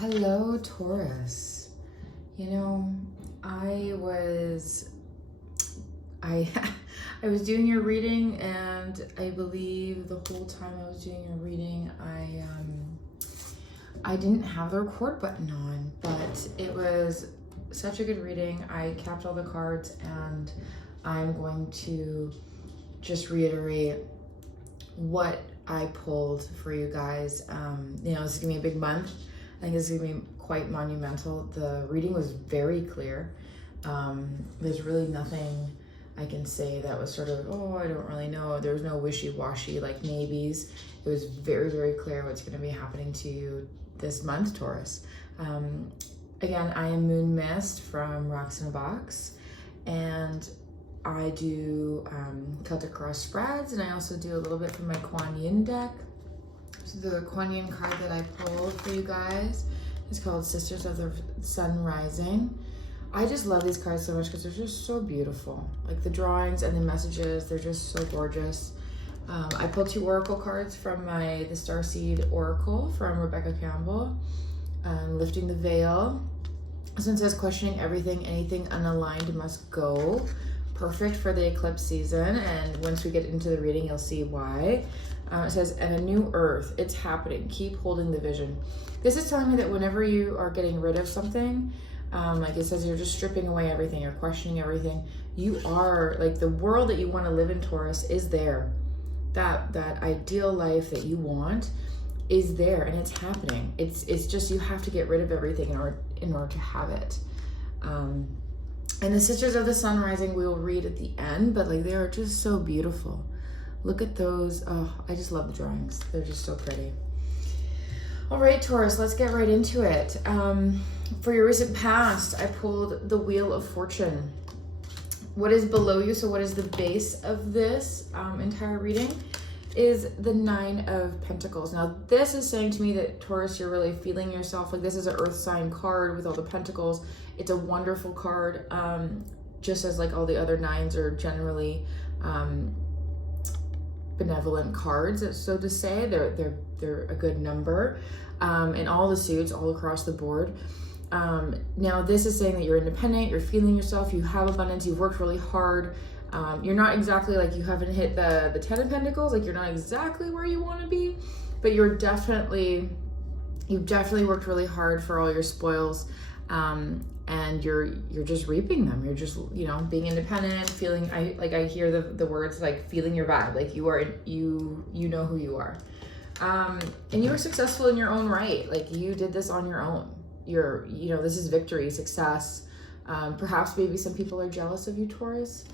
Hello, Taurus. You know, I was I I was doing your reading, and I believe the whole time I was doing your reading, I didn't have the record button on, but it was such a good reading. I kept all the cards, and I'm going to just reiterate what I pulled for you guys. This is gonna be a big month. I think this is gonna be quite monumental. The reading was very clear. There's really nothing I can say that was sort of, oh, I don't really know. There was no wishy-washy like maybes. It was very, very clear what's gonna be happening to you this month, Taurus. Again, I am Moon Mist from Rocks in a Box, and I do Celtic Cross spreads, and I also do a little bit from my Kuan Yin deck. So the Kuan Yin card that I pulled for you guys is called Sisters of the Sun Rising. I just love these cards so much because they're just so beautiful. Like the drawings and the messages, they're just so gorgeous. I pulled 2 oracle cards from the Starseed oracle from Rebecca Campbell, Lifting the Veil. This one says, questioning everything, anything unaligned must go. Perfect for the eclipse season, and once we get into the reading, you'll see why. It says, and a new earth, it's happening. Keep holding the vision. This is telling me that whenever you are getting rid of something, like it says, you're just stripping away everything, you're questioning everything. You are, like, the world that you want to live in, Taurus, is there. That ideal life that you want is there, and it's happening. It's just you have to get rid of everything in order to have it. And the Sisters of the Sun Rising we will read at the end, but like they are just so beautiful. Look at those. Oh, I just love the drawings. They're just so pretty. All right, Taurus, let's get right into it. For your recent past, I pulled the Wheel of Fortune. What is below you, so what is the base of this entire reading, is the 9 of Pentacles. Now, this is saying to me that, Taurus, you're really feeling yourself. Like, this is an earth sign card with all the pentacles. It's a wonderful card, just as like all the other 9s are generally benevolent cards, so to say. They're a good number in all the suits, all across the board. Now, this is saying that you're independent, you're feeling yourself, you have abundance, you've worked really hard. You're not exactly like, you haven't hit the 10 of Pentacles, like you're not exactly where you want to be, but you've definitely worked really hard for all your spoils, and you're just reaping them. You're just, being independent, feeling, I hear the words like feeling your vibe, like you know who you are, and you were successful in your own right. Like, you did this on your own. This is victory, success. Perhaps maybe some people are jealous of you, Taurus.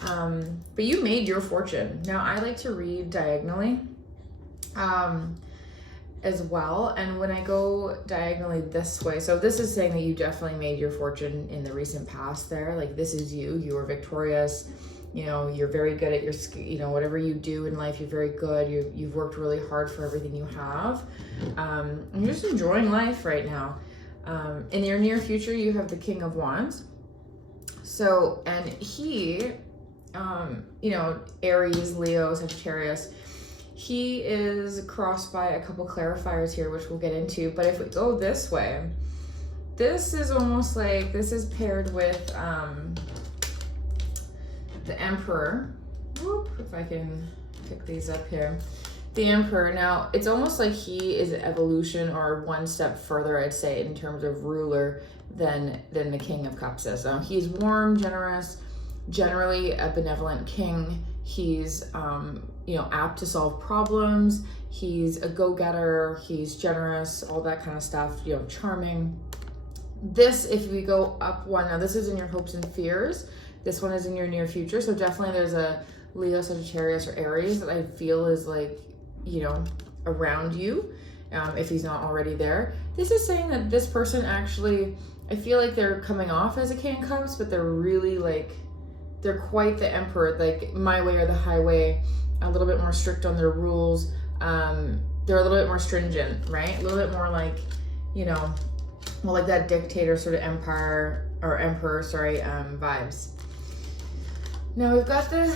But you made your fortune. Now, I like to read diagonally as well. And when I go diagonally this way, so this is saying that you definitely made your fortune in the recent past there. Like, this is you were victorious. You're very good at your, whatever you do in life, you're very good. You've worked really hard for everything you have. And you're just enjoying life right now. In your near future, you have the King of Wands. So, and he, Aries, Leo, Sagittarius, he is crossed by a couple clarifiers here, which we'll get into. But if we go this way, this is almost like, this is paired with the Emperor. Whoop, if I can pick these up here. The Emperor. Now, it's almost like he is an evolution or one step further, I'd say, in terms of ruler than the King of Cups is. So he's warm, generous, generally a benevolent king. He's, apt to solve problems. He's a go-getter. He's generous, all that kind of stuff, charming. This, if we go up one, now this is in your hopes and fears. This one is in your near future. So definitely there's a Leo, Sagittarius, or Aries that I feel is like, around you, if he's not already there. This is saying that this person actually, I feel like they're coming off as a King of Cups, but they're really like, they're quite the Emperor, like my way or the highway, a little bit more strict on their rules. They're a little bit more stringent, right? A little bit more like, like that dictator sort of emperor vibes. Now we've got the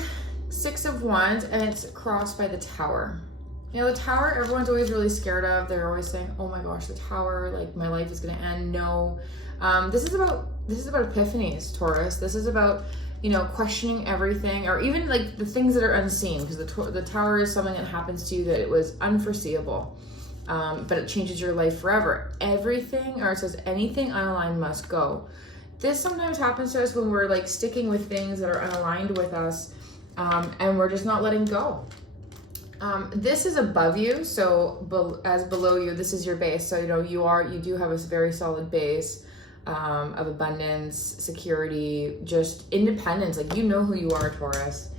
6 of Wands, and it's crossed by the Tower. You know, the Tower, everyone's always really scared of. They're always saying, oh my gosh, the Tower, like my life is gonna end. No, this is about epiphanies, Taurus. This is about, you know, questioning everything, or even like the things that are unseen, because the Tower is something that happens to you that it was unforeseeable, but it changes your life forever. Everything, or it says anything unaligned must go. This sometimes happens to us when we're like sticking with things that are unaligned with us, and we're just not letting go. This is above you, so as below you, this is your base. So, you know, you do have a very solid base of abundance, security, just independence. Like, you know who you are, Taurus.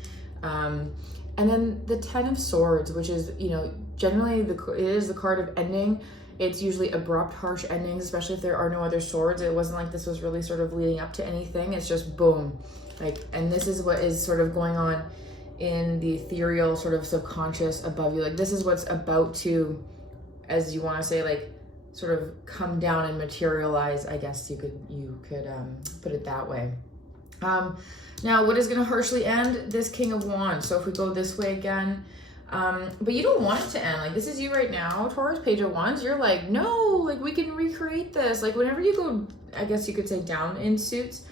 And then the 10 of Swords, which is, you know, generally it is the card of ending. It's usually abrupt, harsh endings, especially if there are no other swords. It wasn't like this was really sort of leading up to anything. It's just boom. Like, and this is what is sort of going on in the ethereal sort of subconscious above you. Like, this is what's about to, as you want to say, like sort of come down and materialize. I guess you could put it that way. Now, what is going to harshly end? This King of Wands. So if we go this way again, but you don't want it to end. Like, this is you right now, Taurus, Page of Wands. You're like, no, like we can recreate this. Like, whenever you go, I guess you could say down in suits.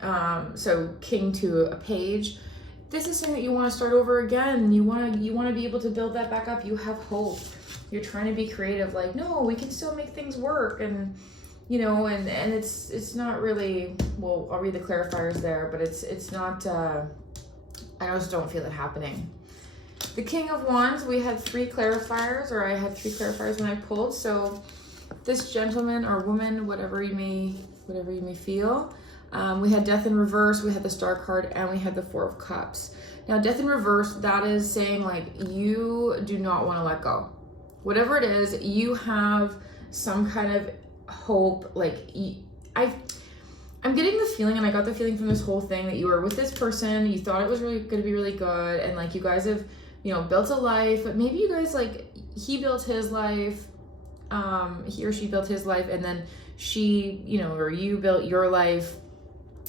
So King to a Page. This is saying that you want to start over again. You want to be able to build that back up. You have hope. You're trying to be creative. Like, no, we can still make things work. And, you know, and it's not really, well, I'll read the clarifiers there, but it's not, I just don't feel it happening. The King of Wands, we had 3 clarifiers, or I had 3 clarifiers when I pulled. So this gentleman or woman, whatever you may feel, we had Death in Reverse, we had the Star card, and we had the 4 of Cups. Now, Death in Reverse, that is saying like you do not want to let go. Whatever it is, you have some kind of hope. Like, I'm getting the feeling, and I got the feeling from this whole thing, that you were with this person, you thought it was really going to be really good, and like you guys have, you know, built a life, but maybe you guys, like, he built his life, he or she built his life, and then she, you know, or you built your life.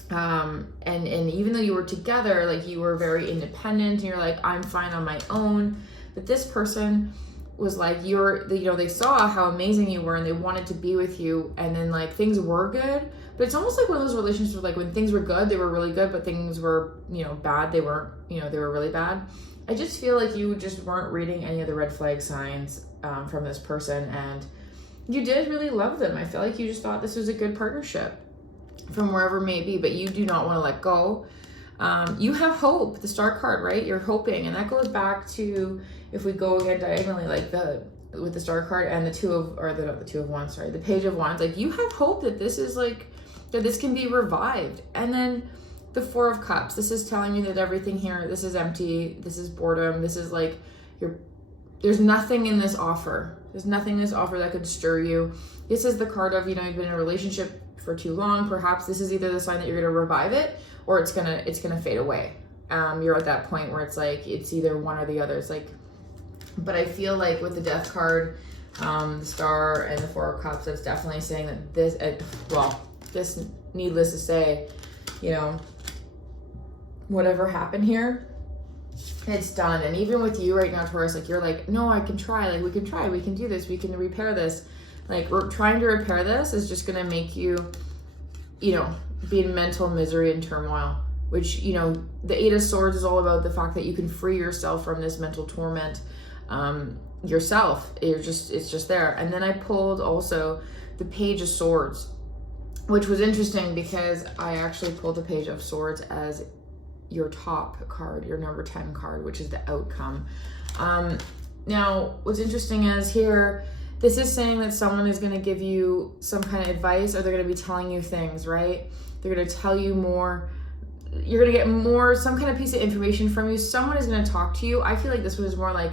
And even though you were together, like, you were very independent, and you're like, I'm fine on my own. But this person was like, you know, they saw how amazing you were and they wanted to be with you. And then like things were good, but it's almost like one of those relationships where, like, when things were good, they were really good, but things were, you know, bad, they weren't, you know, they were really bad. I just feel like you just weren't reading any of the red flag signs from this person, and you did really love them. I feel like you just thought this was a good partnership from wherever it may be, but you do not want to let go. You have hope, the Star card, right? You're hoping, and that goes back to, if we go again diagonally, like with the Star card and the the Page of Wands, like, you have hope that this is like, that this can be revived. And then the 4 of Cups, this is telling me that everything here, this is empty, this is boredom, this is like, there's nothing in this offer. There's nothing in this offer that could stir you. This is the card of, you know, you've been in a relationship for too long. Perhaps this is either the sign that you're going to revive it, or it's gonna fade away. You're at that point where it's like, it's either one or the other. It's like, but I feel like with the Death card, the Star, and the 4 of Cups, it's definitely saying that this, this, needless to say, you know, whatever happened here, it's done. And even with you right now, Taurus, like, you're like, no, I can try, like, we can try, we can do this, we can repair this. Like, we're trying to repair this is just gonna make you, you know, be in mental misery and turmoil, which, you know, the 8 of Swords is all about the fact that you can free yourself from this mental torment yourself. It's just there. And then I pulled also the Page of Swords, which was interesting because I actually pulled the Page of Swords as your top card, your number 10 card, which is the outcome. Now, what's interesting is here, this is saying that someone is going to give you some kind of advice, or they're going to be telling you things, right? They're going to tell you more. You're going to get more, some kind of piece of information from you. Someone is going to talk to you. I feel like this one is more like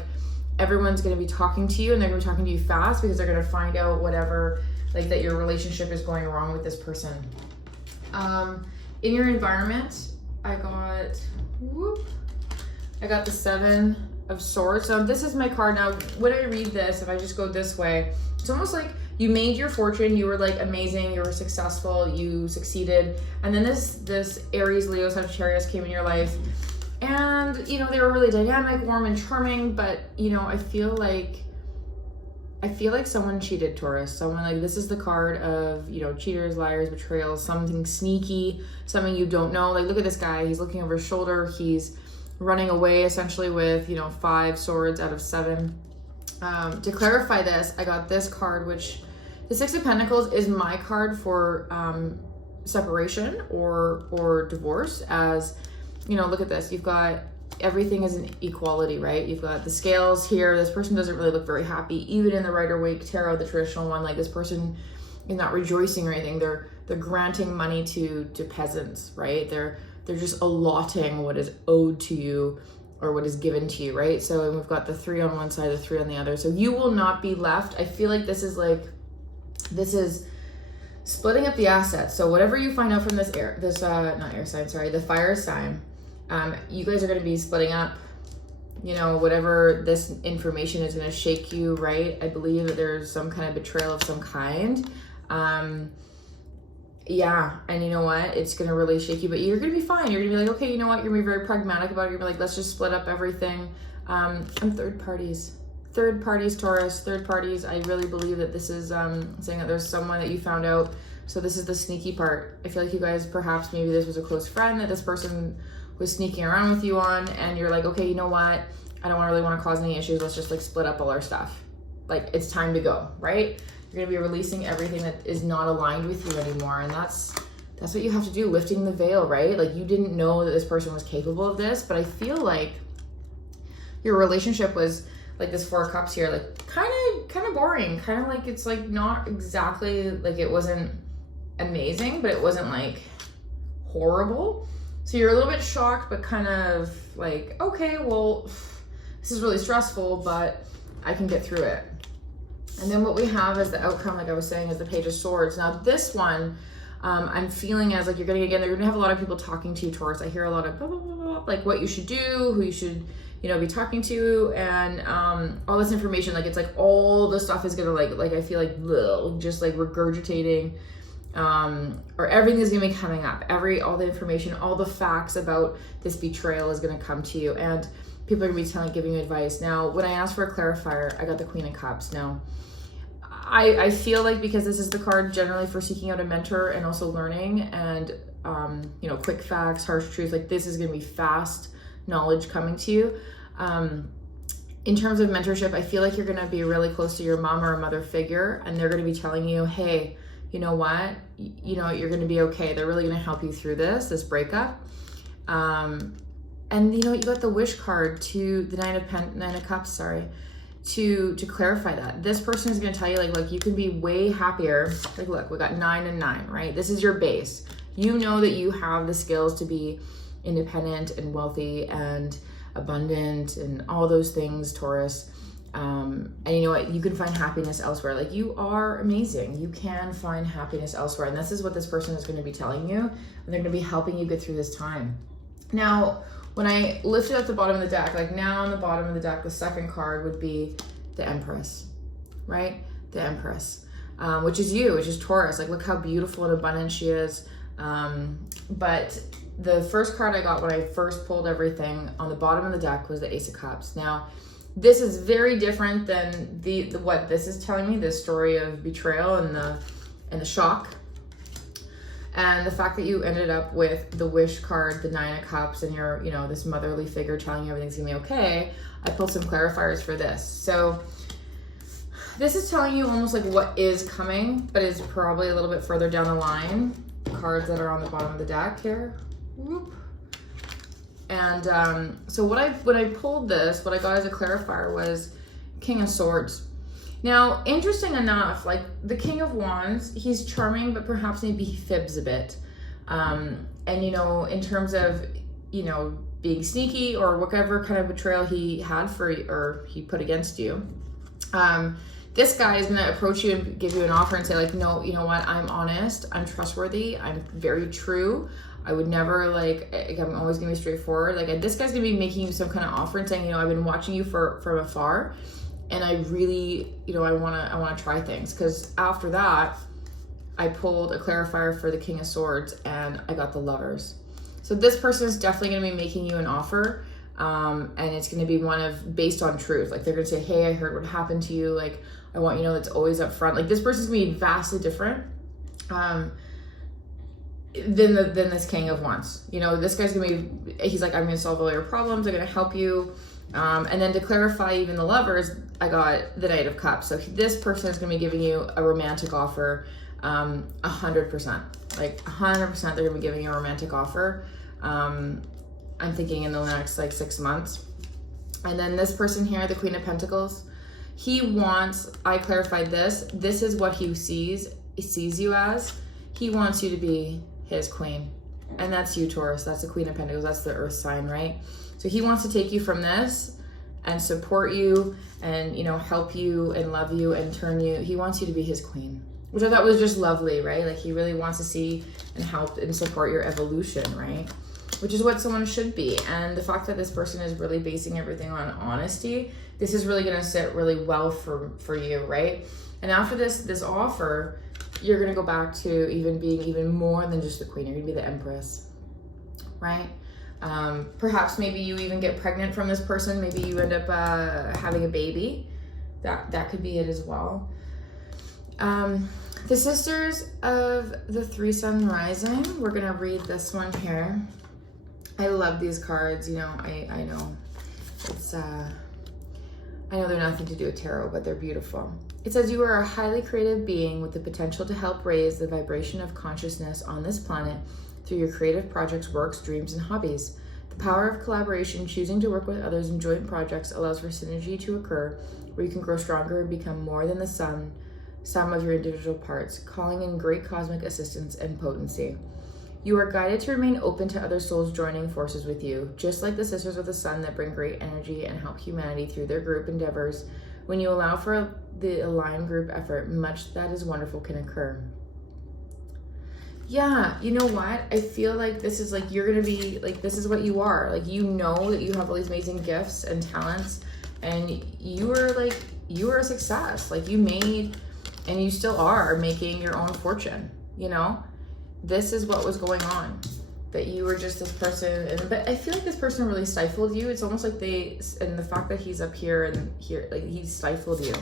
everyone's going to be talking to you, and they're going to be talking to you fast because they're going to find out whatever, like, that your relationship is going wrong with this person. In your environment, I got the 7 of Swords. So this is my card. Now, when I read this, if I just go this way, it's almost like you made your fortune, you were like amazing, you were successful, you succeeded, and then this Aries, Leo, Sagittarius came in your life, And, you know, they were really dynamic, warm and charming, but, you know, I feel like someone cheated, Taurus. Someone, like, this is the card of, you know, cheaters, liars, betrayals, something sneaky, something you don't know. Like, look at this guy. He's looking over his shoulder. He's running away essentially with, you know, 5 swords out of 7. To clarify this, I got this card, which the 6 of Pentacles is my card for separation or divorce. As, you know, look at this. You've got everything is an equality, right? You've got the scales here. This person doesn't really look very happy. Even in the Rider-Waite tarot, the traditional one, like, this person is not rejoicing or anything. They're granting money to peasants, right? They're just allotting what is owed to you or what is given to you, right? So we've got the 3 on one side, the 3 on the other. So you will not be left. I feel like this is splitting up the assets. So whatever you find out from this not air sign, sorry, the fire sign, you guys are going to be splitting up, you know, whatever this information is going to shake you, right? I believe that there's some kind of betrayal of some kind. Yeah, and you know what? It's going to really shake you, but you're going to be fine. You're going to be like, okay, you know what? You're going to be very pragmatic about it. You're going to be like, let's just split up everything. And third parties, Taurus, third parties. I really believe that this is saying that there's someone that you found out. So this is the sneaky part. I feel like you guys, perhaps maybe this was a close friend that this person was sneaking around with you on, and you're like, okay, you know what? I don't really want to cause any issues. Let's just, like, split up all our stuff. Like, it's time to go, right? You're going to be releasing everything that is not aligned with you anymore. And that's what you have to do, lifting the veil, right? Like, you didn't know that this person was capable of this, but I feel like your relationship was like this 4 of Cups here, like kind of boring, kind of like, it's like not exactly, like, it wasn't amazing, but it wasn't like horrible. So you're a little bit shocked, but kind of like, okay, well, this is really stressful, but I can get through it. And then what we have as the outcome, like I was saying, is the Page of Swords. Now this one, I'm feeling as like you're gonna, again, they're gonna have a lot of people talking to you, Taurus. I hear a lot of blah, blah, blah, blah, like what you should do, who you should, you know, be talking to, and all this information, like, it's like all the stuff is gonna like I feel like just like regurgitating, or everything is gonna be coming up. All the information, all the facts about this betrayal is gonna come to you, and people are gonna be giving you advice. Now, when I asked for a clarifier, I got the Queen of Cups. Now, I feel like because this is the card generally for seeking out a mentor and also learning and, you know, quick facts, harsh truths, like this is gonna be fast knowledge coming to you. In terms of mentorship, I feel like you're gonna be really close to your mom or a mother figure, and they're gonna be telling you, hey, you know what, you know, you're gonna be okay. They're really gonna help you through this breakup. And you know, you got the Wish card to the Nine of Cups, sorry, to clarify that. This person is gonna tell you, like, look, you can be way happier. Like, look, we got 9 and 9, right? This is your base. You know that you have the skills to be independent and wealthy and abundant and all those things, Taurus. And you know what? You can find happiness elsewhere. Like, you are amazing. You can find happiness elsewhere. And this is what this person is going to be telling you. And they're going to be helping you get through this time. Now, when I lifted up the bottom of the deck, like now on the bottom of the deck, the second card would be the Empress, right? The Empress, which is you, which is Taurus. Like, look how beautiful and abundant she is. But the first card I got when I first pulled everything on the bottom of the deck was the Ace of Cups. Now, this is very different than the what this is telling me, this story of betrayal and the shock. And the fact that you ended up with the Wish card, the 9 of Cups, and you're, you know, this motherly figure telling you everything's gonna be okay, I pulled some clarifiers for this. So this is telling you almost like what is coming, but is probably a little bit further down the line. Cards that are on the bottom of the deck here. Whoop. And so when I pulled this, what I got as a clarifier was King of Swords. Now, interesting enough, like the King of Wands, he's charming, but perhaps maybe he fibs a bit. And, you know, in terms of, you know, being sneaky or whatever kind of betrayal he had or he put against you, this guy is going to approach you and give you an offer and say, like, no, you know what? I'm honest. I'm trustworthy. I'm very true. I would never, like I'm always going to be straightforward. Like, this guy's going to be making you some kind of offer and saying, you know, I've been watching you from afar, and I really, you know, I want to try things. Because after that, I pulled a clarifier for the King of Swords, and I got the Lovers. So this person is definitely going to be making you an offer. And it's going to be based on truth. Like they're going to say, hey, I heard what happened to you. Like, I want you to know that's always up front. Like this person's going to be vastly different than this King of Wands. You know, this guy's going to be, he's like, I'm going to solve all your problems. I'm going to help you. And then to clarify even the lovers, I got the Knight of Cups. So this person is going to be giving you a romantic offer, 100%. Like 100% they're going to be giving you a romantic offer. I'm thinking in the next like 6 months. And then this person here, the Queen of Pentacles, he wants, I clarified this is what he sees you as. He wants you to be his queen. And that's you, Taurus. That's the Queen of Pentacles. That's the earth sign, right? So he wants to take you from this and support you and, you know, help you and love you and turn you. He wants you to be his queen, which I thought was just lovely, right? Like he really wants to see and help and support your evolution, right? Which is what someone should be. And the fact that this person is really basing everything on honesty, this is really going to sit really well for you, right? And after this offer, you're going to go back to even being even more than just the queen. You're going to be the empress, right? Perhaps maybe you even get pregnant from this person. Maybe you end up having a baby. That could be it as well. The Sisters of the Three Sun Rising. We're going to read this one here. I love these cards. You know, I know it's I know they're nothing to do with tarot, but they're beautiful. It says you are a highly creative being with the potential to help raise the vibration of consciousness on this planet through your creative projects, works, dreams, and hobbies. The power of collaboration, choosing to work with others in joint projects, allows for synergy to occur, where you can grow stronger and become more than the sum of your individual parts, calling in great cosmic assistance and potency. You are guided to remain open to other souls joining forces with you, just like the Sisters of the Sun that bring great energy and help humanity through their group endeavors. When you allow for the aligned group effort, much that is wonderful can occur. Yeah, you know what? I feel like this is like, you're going to be like, this is what you are. Like, you know that you have all these amazing gifts and talents, and you are a success. Like, you made, and you still are making your own fortune, you know? This is what was going on, that you were just this person, but I feel like this person really stifled you. It's almost like and the fact that he's up here and here, like he stifled you.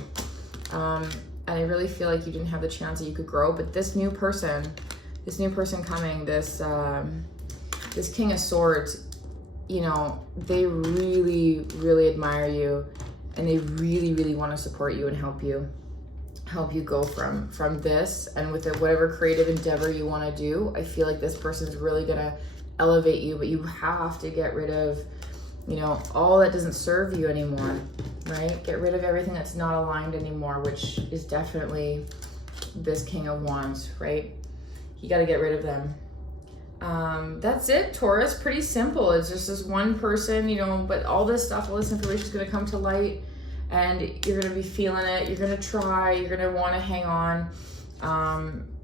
And I really feel like you didn't have the chance that you could grow, but this new person coming, this King of Swords, you know, they really, really admire you, and they really, really want to support you and help you go from this, and with whatever creative endeavor you want to do. I feel like this person's really gonna elevate you, but you have to get rid of, you know, all that doesn't serve you anymore, right? Get rid of everything that's not aligned anymore, which is definitely this King of Wands, right? You got to get rid of them. That's it, Taurus. Pretty simple. It's just this one person, you know, but all this information is going to come to light, and you're going to be feeling it. You're going to try. You're going to want to hang on.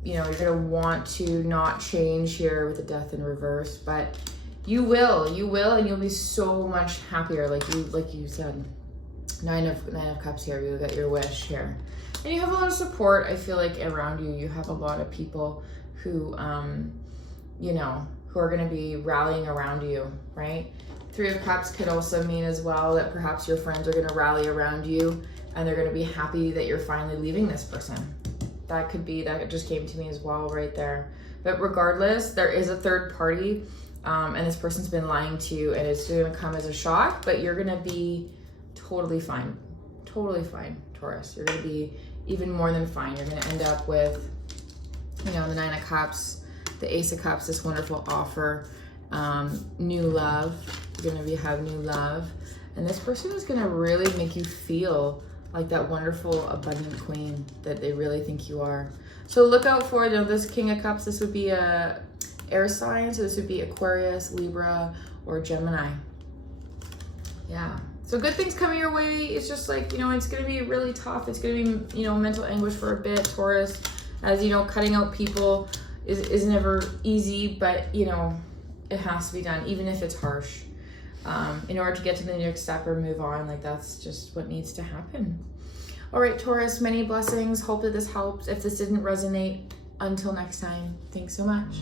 You know, you're going to want to not change here with the Death in reverse, but you will, and you'll be so much happier. Like you said, Nine of Cups here. You'll get your wish here. And you have a lot of support, I feel like, around you. You have a lot of people who, you know, who are going to be rallying around you, right? Three of Cups could also mean as well that perhaps your friends are going to rally around you, and they're going to be happy that you're finally leaving this person. That just came to me as well right there. But regardless, there is a third party, and this person's been lying to you, and it's going to come as a shock, but you're going to be totally fine, Taurus. You're going to be even more than fine. You're going to end up with, you know, the Nine of Cups, the Ace of Cups, this wonderful offer, new love. You're going to have new love, and this person is going to really make you feel like that wonderful, abundant queen that they really think you are. So look out for, you know, this King of Cups. This would be a air sign, so this would be Aquarius, Libra, or Gemini. Yeah. So good things coming your way. It's just like, you know, it's going to be really tough. It's going to be, you know, mental anguish for a bit, Taurus. As you know, cutting out people is never easy, but, you know, it has to be done, even if it's harsh. In order to get to the next step or move on, like that's just what needs to happen. All right, Taurus, many blessings. Hope that this helps. If this didn't resonate, until next time, thanks so much.